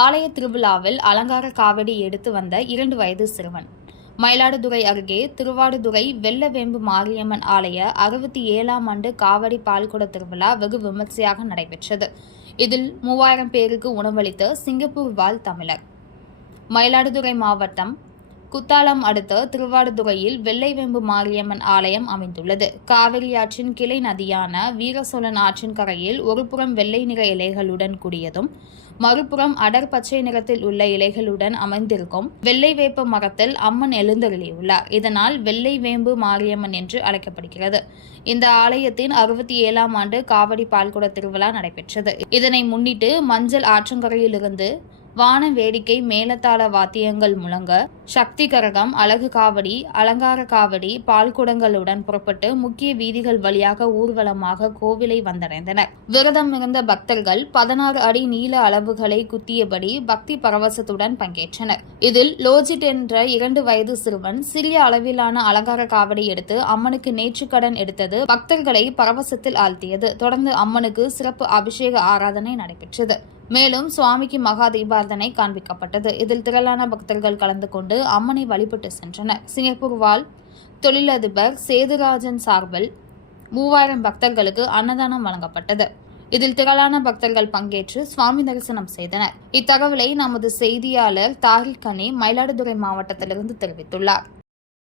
ஆலய திருவிழாவில் அலங்கார காவடி எடுத்து வந்த இரண்டு வயது சிறுவன். மயிலாடுதுறை அருகே திருவாடுதுறை வெள்ளவேம்பு மாரியம்மன் ஆலய அறுபத்தி ஏழாம் ஆண்டு காவடி பால்குட திருவிழா வெகு விமர்சையாக நடைபெற்றது. இதில் மூவாயிரம் பேருக்கு உணவளித்த சிங்கப்பூர் வாழ் தமிழர். மயிலாடுதுறை மாவட்டம் குத்தாலம் அடுத்த திருவாடுதுறையில் வெள்ளைவேம்பு மாரியம்மன் ஆலயம் அமைந்துள்ளது. காவிரி ஆற்றின் கிளை நதியான வீரசோழன் ஆற்றின் கரையில் ஒருபுறம் வெள்ளை நிற இலைகளுடன் கூடியதும் மறுபுறம் அடர் பச்சை நிறத்தில் உள்ள இலைகளுடன் அமைந்திருக்கும் வெள்ளை வேப்ப மரத்தில் அம்மன் எழுந்தருளியுள்ளார். இதனால் வெள்ளை வேம்பு மாரியம்மன் என்று அழைக்கப்படுகிறது. இந்த ஆலயத்தின் அறுபத்தி ஏழாம் ஆண்டு காவடி பால்குட திருவிழா நடைபெற்றது. இதனை முன்னிட்டு மஞ்சள் ஆற்றங்கரையிலிருந்து வான வேடிக்கை மேலத்தாள வாத்தியங்கள் முழங்க சக்தி கரகம் அழகு காவடி அலங்கார காவடி பால்குடங்களுடன் புறப்பட்டு முக்கிய வீதிகள் வழியாக ஊர்வலமாக கோவிலை வந்தடைந்தனர். விரதம் இருந்த பக்தர்கள் பதினாறு அடி நீள அளவுகளை குத்தியபடி பக்தி பரவசத்துடன் பங்கேற்றனர். இதில் லோஜிட் என்ற இரண்டு வயது சிறுவன் சிறிய அளவிலான அலங்கார காவடி எடுத்து அம்மனுக்கு நேற்றுக்கடன் எடுத்தது பக்தர்களை பரவசத்தில் ஆழ்த்தியது. தொடர்ந்து அம்மனுக்கு சிறப்பு அபிஷேக ஆராதனை நடைபெற்றது. மேலும் சுவாமிக்கு மகா தீபார்த்தனை காண்பிக்கப்பட்டது. இதில் திரளான பக்தர்கள் கலந்து கொண்டு அம்மனை வழிபட்டு சென்றனர். சிங்கப்பூர் வாழ் தொழிலதிபர் சேதுராஜன் சார்பில் மூவாயிரம் பக்தர்களுக்கு அன்னதானம் வழங்கப்பட்டது. இதில் திரளான பக்தர்கள் பங்கேற்று சுவாமி தரிசனம் செய்தனர். இத்தகவலை நமது செய்தியாளர் தாரிக் கனி மயிலாடுதுறை மாவட்டத்திலிருந்து தெரிவித்துள்ளார்.